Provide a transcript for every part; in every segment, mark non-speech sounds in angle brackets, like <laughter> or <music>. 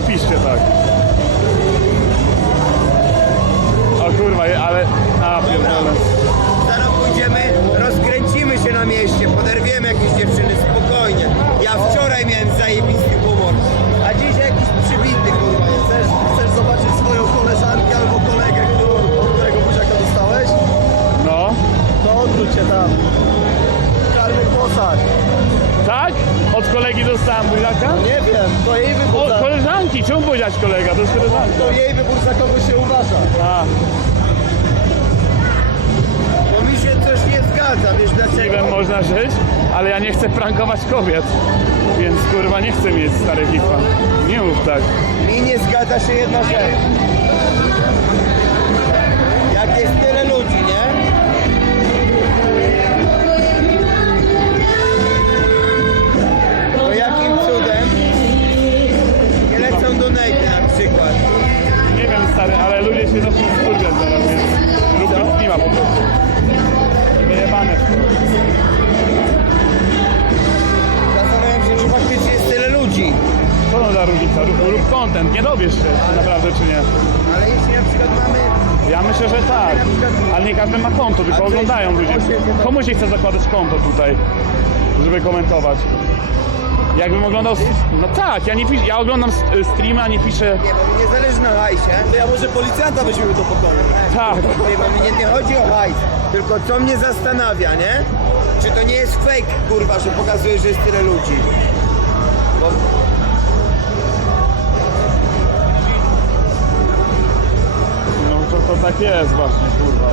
nie piszcie tak. O kurwa, je- ale... A, pierdolę. Zaraz pójdziemy, rozkręcimy się na mieście, poderwiemy jakieś dziewczyny, spokojnie. Ja wczoraj miałem zajebisty humor, a dziś jakiś przybity kurwa jest. Chcesz, chcesz zobaczyć swoją koleżankę albo kolegę, którą, od którego buziaka dostałeś? No. To odwróć się tam. Czarnych włosach. Tak? Od kolegi dostałem buziaka? Nie wiem, to jej wybór Koleżanki, czemu buziać kolega? To jest koleżanka. to jej wybór za kogo się uważa. A, Bo mi się coś nie zgadza, wiesz dlaczego? piwem można żyć, ale ja nie chcę prankować kobiet. Więc kurwa nie chcę mieć stary hipa. Nie mów tak. Mi nie zgadza się jedna rzecz. Dowiesz się naprawdę czy nie. Ale jeśli na przykład mamy Ja myślę, że tak. Ale nie każdy ma konto, tylko oglądają ludzie. osiem chyba- Komu się chce zakładać konto tutaj, żeby komentować? Jakbym oglądał... No tak, ja, nie pisz, ja oglądam s- streamy, a nie piszę... Nie, bo mi nie zależy na hajsie. To ja może policjanta weźmiemy do pokoju. Tak. Nie, bo mi nie, nie chodzi o hajs, tylko co mnie zastanawia, nie? Czy to nie jest fake, kurwa, że pokazuje, że jest tyle ludzi? Tak jest właśnie, kurwa.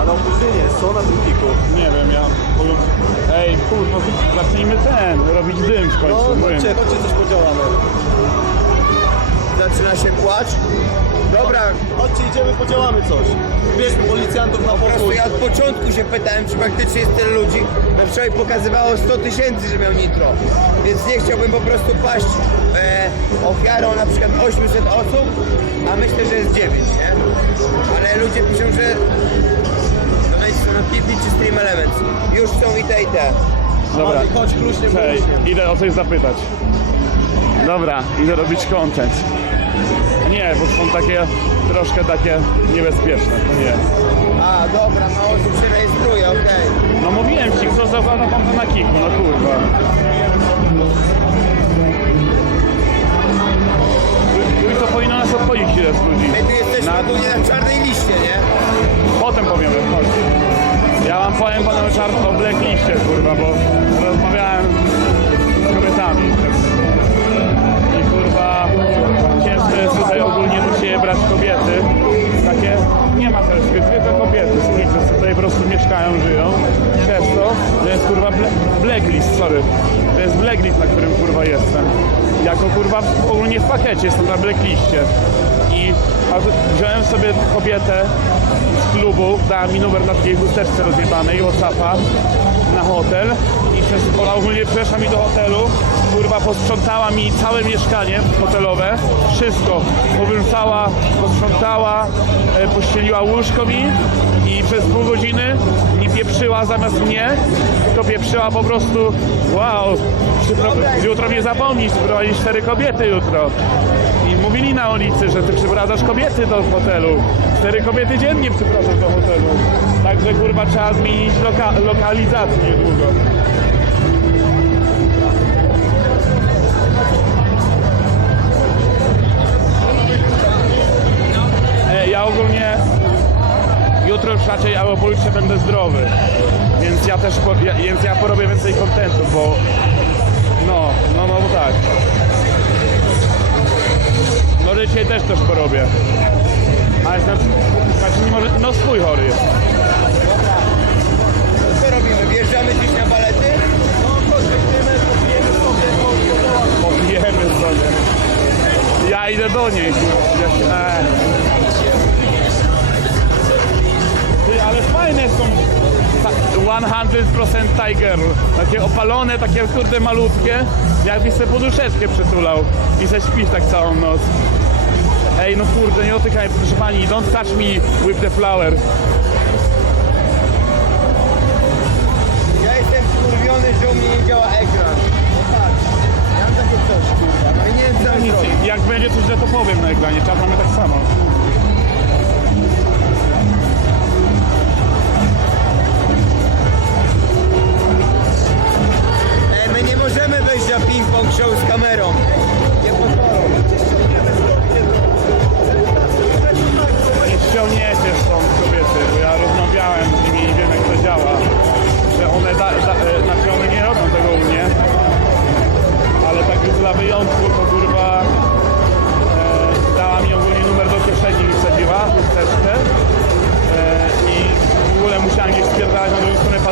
A na opóźnienie, co na drugiku? Nie wiem, ja... Ej, kurwa, zacznijmy ten, robić dym w No, końcu. mówię. chodźcie, chodźcie coś podziałamy. Zaczyna się płacz. Dobra, Chodźcie, idziemy, podziałamy coś. Bierzmy policjantów na po prostu ja od początku się pytałem, czy faktycznie jest tyle ludzi. Na wczoraj pokazywało 100 tysięcy, że miał nitro. Więc nie chciałbym po prostu paść e, ofiarą na przykład 800 osób, a myślę, że jest 9, nie? Ale ludzie piszą, że donaci są na Tipeee czy Stream Elements. Już są i te i te. Dobra, Chodź, chodź kluśnie, Cześć, kluśnie. idę o coś zapytać. Dobra, idę robić content. Nie, bo są takie troszkę takie niebezpieczne, to nie. A, dobra, mało osób się rejestruje, okej. No mówiłem ci, kto zakłada konto na kiku, no kurwa. Tu to powinno nas obchodzić ile z ludzi. My tu jesteśmy Na- ogólnie na czarnej liście, nie? Potem powiem, chodź. Ja wam powiem o czarno o blackliście, kurwa, bo rozmawiałem z kobietami. Kurwa, ciężko jest tutaj ogólnie do siebie brać kobiety. Takie, nie ma też, zwykłe kobiety, z tutaj po prostu mieszkają, żyją. Przez to, to jest kurwa bla- blacklist, sorry. To jest blacklist, na którym kurwa jestem. Jako kurwa ogólnie w pakiecie jestem na blackliście. I wziąłem sobie kobietę z klubu, dała mi numer na takiej chusteczce rozjebanej, Whatsappa, na hotel przez, ona ogólnie przeszła mi do hotelu, kurwa posprzątała mi całe mieszkanie hotelowe, wszystko, powyrzucała, posprzątała, e, pościeliła łóżko mi i przez pół godziny mi pieprzyła zamiast mnie, to pieprzyła po prostu, wow, jutro mnie zapomnisz, sprowadzić cztery kobiety jutro. I mówili na ulicy, że ty przyprowadzasz kobiety do hotelu. Cztery kobiety dziennie przyprowadzasz do hotelu. Także kurwa trzeba zmienić loka- lokalizację niedługo. E, ja ogólnie jutro już raczej albo pojutrze będę zdrowy. Więc ja też po, ja, więc ja porobię więcej kontentu, bo no, no, no bo tak. No dzisiaj też coś porobię. Ale znaczy, znaczy nie może, no swój chory jest. Co robimy? Wjeżdżamy dziś na balety? No, weźmiemy, popijemy sobie. Popijemy sobie. Ja idę do niej. Ja e. ta- 100% Tiger. Takie opalone, takie kurde malutkie. Jakbyś sobie poduszeczkę przytulał i se śpisz tak całą noc. Ej, no kurde, nie dotykaj, proszę pani, don't touch me with the flower. Ja jestem skurwiony, że u mnie nie działa ekran. No tak. Ja mam takie coś, kurwa. No i nie wiem, co będzie coś źle, to powiem na ekranie. Czat mamy tak samo.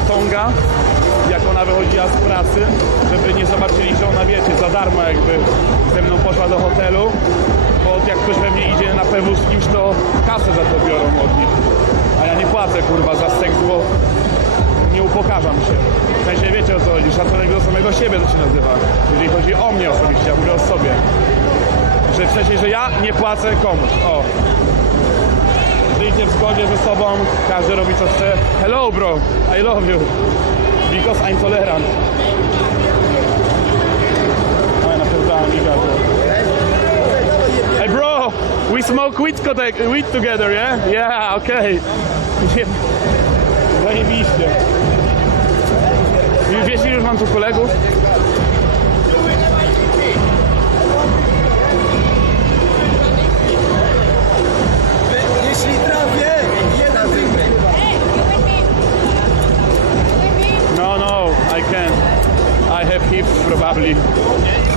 Patonga jak ona wychodziła z pracy, żeby nie zobaczyli, że ona wiecie, za darmo jakby ze mną poszła do hotelu, bo jak ktoś we mnie idzie na PW z kimś, to kasę za to biorą od nich. A ja nie płacę kurwa za seks, bo nie upokarzam się. W sensie wiecie o co chodzi, szacunek do samego siebie to się nazywa. Jeżeli chodzi o mnie osobiście, ja mówię o sobie. Że w sensie, że ja nie płacę komuś. O. Żyjcie w zgodzie ze sobą, każdy robi co chce. Hello bro, I love you. Because I'm tolerant. Hey bro, we smoke weed, weed together, yeah? Yeah, okay. <laughs> Zajebiście. Wiesz, już mam tu kolegów? Probably.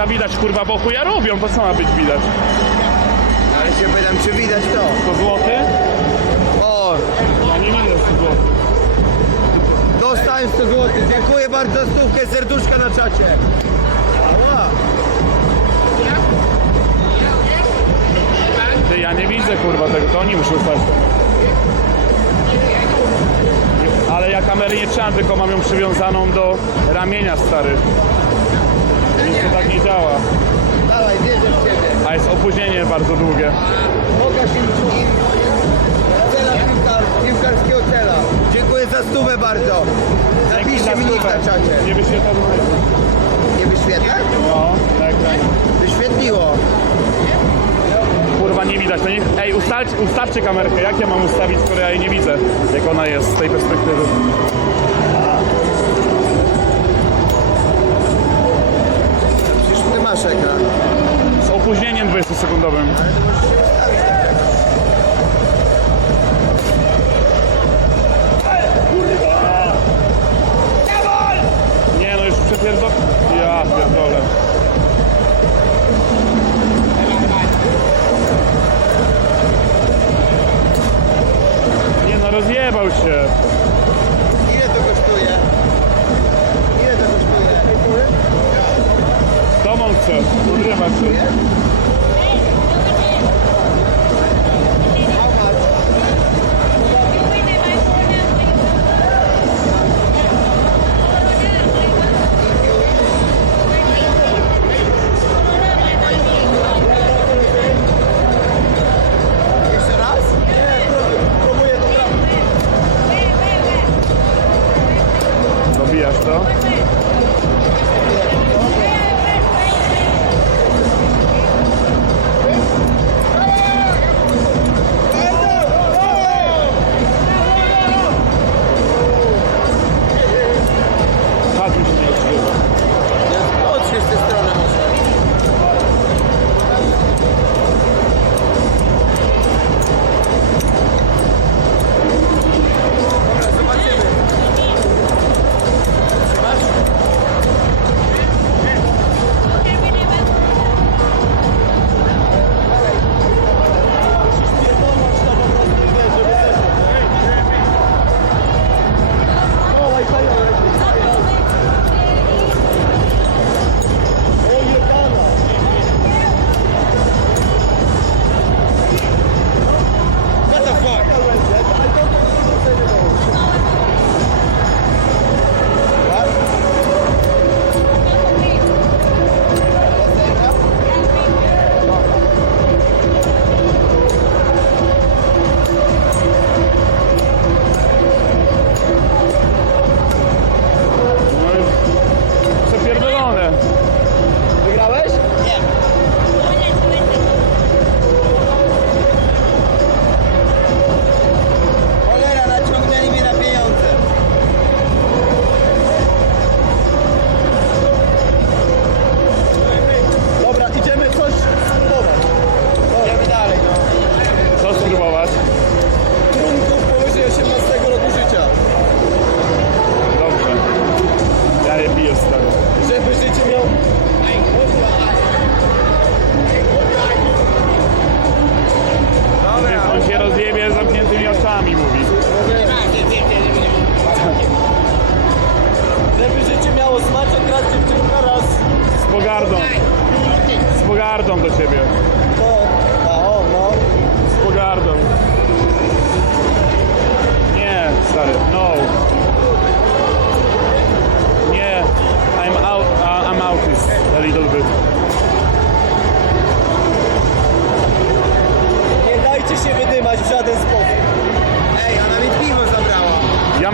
Dobrze? Ja widać kurwa, bo chuja robią, to co ma być widać? Ale się pytam, czy widać to? To złoty? O, Ja nie widzę 100 złoty. dostałem 100 zł. Dziękuję bardzo za stówkę, serduszka na czacie. Ała. Ty, ja nie widzę kurwa tego, to oni muszą stać. Ale ja kamery nie trzymam, tylko mam ją przywiązaną do ramienia stary. To tak nie działa. Dawaj, wierzę w ciebie. A jest opóźnienie bardzo długie. Pokaż im, im cela piłkar, piłkarskiego cela. Dziękuję za stówę bardzo. Napiszcie mi na czacie. Nie wyświetla numeru. Nie wyświetla? No, na ekranie. Wyświetliło. Kurwa nie widać. Nie... Ej, ustawcie kamerkę. Jak ja mam ustawić, skoro ja jej nie widzę? Jak ona jest z tej perspektywy. Przecież ty masz ekran. Z opóźnieniem 20-sekundowym. Ale to możesz się ustawić teraz. Nie no, już. Nie no, rozjebał się. Chce. Udrywa się.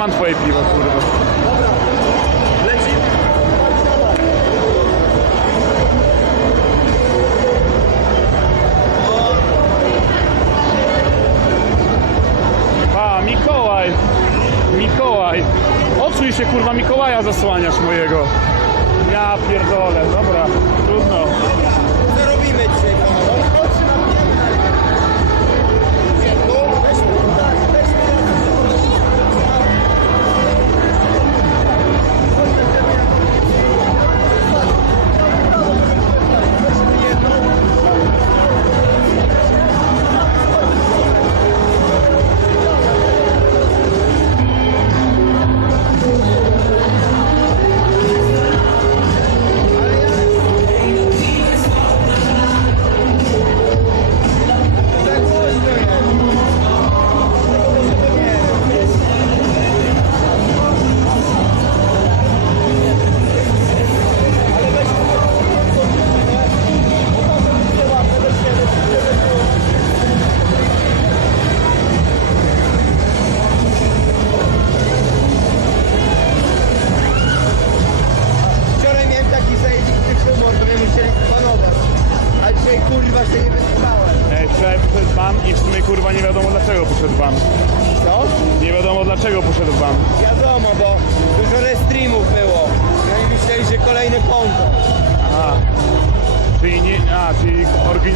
Mam twoje piwo, kurwa. A, Mikołaj! Mikołaj! Odsuń się, kurwa, Mikołaja zasłaniasz mojego. Ja pierdolę, dobra, trudno.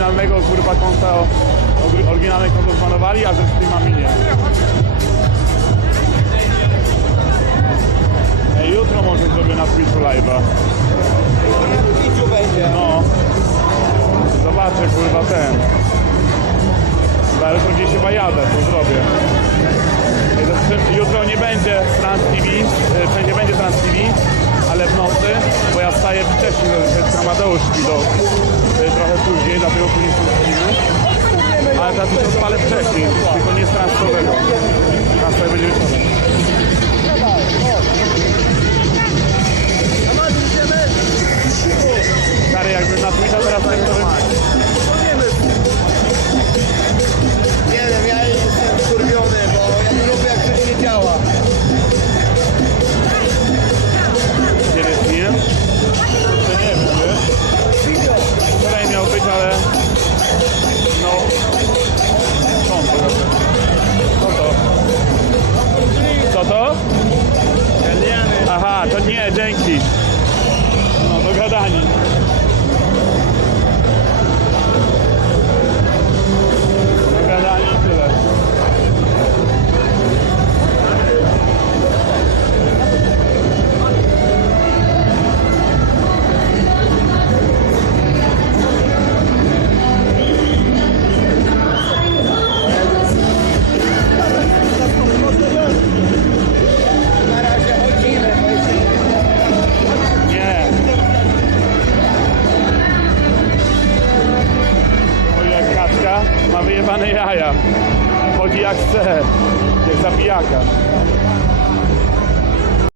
Oryginalnego, kurwa, konta, ory- oryginalne konto zbanowali, a ze streamami nie. Jutro może zrobię na Twitchu live'a. Na Twitchu będzie. No. Zobaczę, kurwa, ten. Jutro gdzieś chyba jadę, to zrobię. Jutro nie będzie Trans TV, e, w sensie nie będzie Trans TV, ale w nocy, bo ja wstaję wcześniej, jest Amadeusz Wido, e, trochę później, dlatego później są filmy. Ale teraz już odpalę wcześniej, tylko nie z transowego. Trans TV będzie wieczorem. Stary, jakby na Twitcha teraz tak